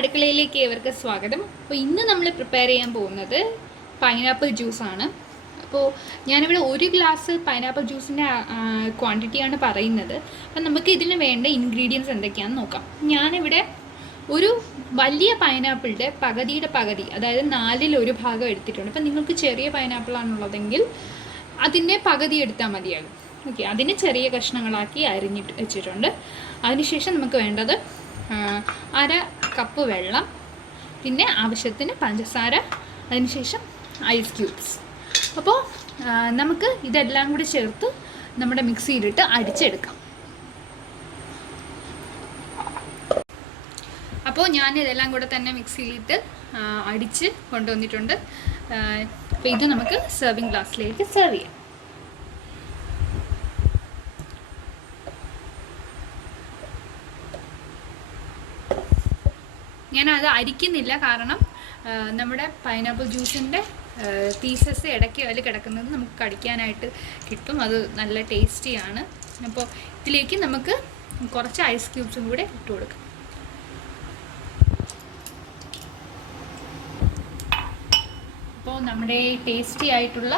അടുക്കളയിലേക്ക് ഏവർക്ക് സ്വാഗതം. അപ്പോൾ ഇന്ന് നമ്മൾ പ്രിപ്പയർ ചെയ്യാൻ പോകുന്നത് പൈനാപ്പിൾ ജ്യൂസാണ്. അപ്പോൾ ഞാനിവിടെ 1 ഗ്ലാസ് പൈനാപ്പിൾ ജ്യൂസിൻ്റെ ക്വാണ്ടിറ്റിയാണ് പറയുന്നത്. അപ്പം നമുക്ക് ഇതിന് വേണ്ട ഇൻഗ്രീഡിയൻസ് എന്തൊക്കെയാണെന്ന് നോക്കാം. ഞാനിവിടെ ഒരു വലിയ പൈനാപ്പിളിൻ്റെ പകുതിയുടെ പകുതി, അതായത് 1/4 ഭാഗം എടുത്തിട്ടുണ്ട്. അപ്പം നിങ്ങൾക്ക് ചെറിയ പൈനാപ്പിളാണുള്ളതെങ്കിൽ അതിൻ്റെ പകുതി എടുത്താൽ മതിയാകും. ഓക്കെ, അതിന് ചെറിയ കഷ്ണങ്ങളാക്കി അരിഞ്ഞിട്ട് വെച്ചിട്ടുണ്ട്. അതിനുശേഷം നമുക്ക് വേണ്ടത് 1/2 കപ്പ് വെള്ളം, പിന്നെ ആവശ്യത്തിന് പഞ്ചസാര, അതിനുശേഷം ഐസ് ക്യൂബ്സ്. അപ്പോൾ നമുക്ക് ഇതെല്ലാം കൂടി ചേർത്ത് നമ്മുടെ മിക്സിയിലിട്ട് അടിച്ചെടുക്കാം. അപ്പോൾ ഞാൻ ഇതെല്ലാം കൂടെ തന്നെ മിക്സിയിലിട്ട് അടിച്ച് കൊണ്ടുവന്നിട്ടുണ്ട്. അപ്പോൾ ഇത് നമുക്ക് സെർവിങ് ഗ്ലാസ്സിലേക്ക് സെർവ് ചെയ്യാം. ഞാനത് അരിക്കുന്നില്ല, കാരണം നമ്മുടെ പൈനാപ്പിൾ ജ്യൂസിൻ്റെ പീസസ് ഇടയ്ക്ക് അതിൽ കിടക്കുന്നത് നമുക്ക് കടിക്കാനായിട്ട് കിട്ടും. അത് നല്ല ടേസ്റ്റിയാണ്. അപ്പോൾ ഇതിലേക്ക് നമുക്ക് കുറച്ച് ഐസ് ക്യൂബ്സും കൂടെ ഇട്ട് കൊടുക്കാം. അപ്പോൾ നമ്മുടെ ടേസ്റ്റി ആയിട്ടുള്ള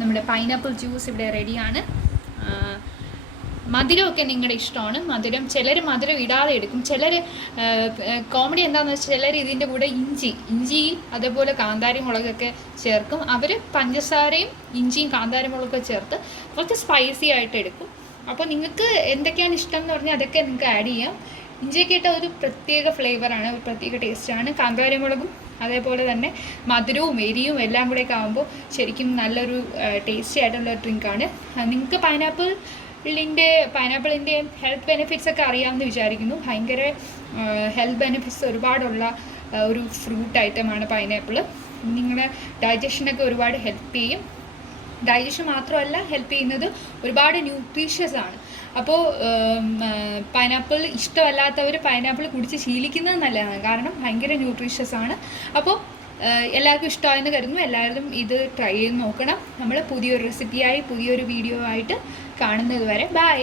നമ്മുടെ പൈനാപ്പിൾ ജ്യൂസ് ഇവിടെ റെഡിയാണ്. മധുരമൊക്കെ നിങ്ങളുടെ ഇഷ്ടമാണ്. ചിലർ മധുരം ഇടാതെ എടുക്കും. ചിലർ കോമഡി എന്താണെന്ന് വെച്ചാൽ ചിലർ ഇതിൻ്റെ കൂടെ ഇഞ്ചി അതേപോലെ കാന്താരി മുളകൊക്കെ ചേർക്കും. അവർ പഞ്ചസാരയും ഇഞ്ചിയും കാന്താരി മുളകൊക്കെ ചേർത്ത് കുറച്ച് സ്പൈസി ആയിട്ട് എടുക്കും. അപ്പോൾ നിങ്ങൾക്ക് എന്തൊക്കെയാണ് ഇഷ്ടം എന്ന് പറഞ്ഞാൽ അതൊക്കെ നിങ്ങൾക്ക് ആഡ് ചെയ്യാം. ഇഞ്ചിയൊക്കെ ഇട്ട ഒരു പ്രത്യേക ഫ്ലേവറാണ്, ഒരു പ്രത്യേക ടേസ്റ്റാണ്. കാന്താരി മുളകും അതേപോലെ തന്നെ മധുരവും എരിയും എല്ലാം കൂടെയൊക്കെ ആകുമ്പോൾ ശരിക്കും നല്ലൊരു ടേസ്റ്റി ആയിട്ടുള്ള ഡ്രിങ്കാണ്. നിങ്ങൾക്ക് പൈനാപ്പിളിൻ്റെ ഹെൽത്ത് ബെനിഫിറ്റ്സ് ഒക്കെ അറിയാമെന്ന് വിചാരിക്കുന്നു. ഭയങ്കര ഹെൽത്ത് ബെനിഫിറ്റ്സ് ഒരുപാടുള്ള ഒരു ഫ്രൂട്ട് ഐറ്റമാണ് പൈനാപ്പിൾ. നിങ്ങളുടെ ഡൈജഷനൊക്കെ ഒരുപാട് ഹെൽപ്പ് ചെയ്യും. ഡൈജഷൻ മാത്രമല്ല, ഹെൽപ്പ് ചെയ്യുന്നത് ഒരുപാട് ന്യൂട്രീഷ്യസ് ആണ്. അപ്പോൾ പൈനാപ്പിൾ ഇഷ്ടമല്ലാത്തവർ പൈനാപ്പിൾ കുടിച്ച് ശീലിക്കുന്നത് നല്ലതാണ്, കാരണം ഭയങ്കര ന്യൂട്രീഷ്യസ് ആണ്. അപ്പോൾ എല്ലാവർക്കും ഇഷ്ടമായെന്ന് കരുതുന്നു. എല്ലാവരും ഇത് ട്രൈ ചെയ്ത് നോക്കണം. നമ്മൾ പുതിയൊരു റെസിപ്പിയായി പുതിയൊരു വീഡിയോ ആയിട്ട് കാണുന്നത് വരെ ബൈ.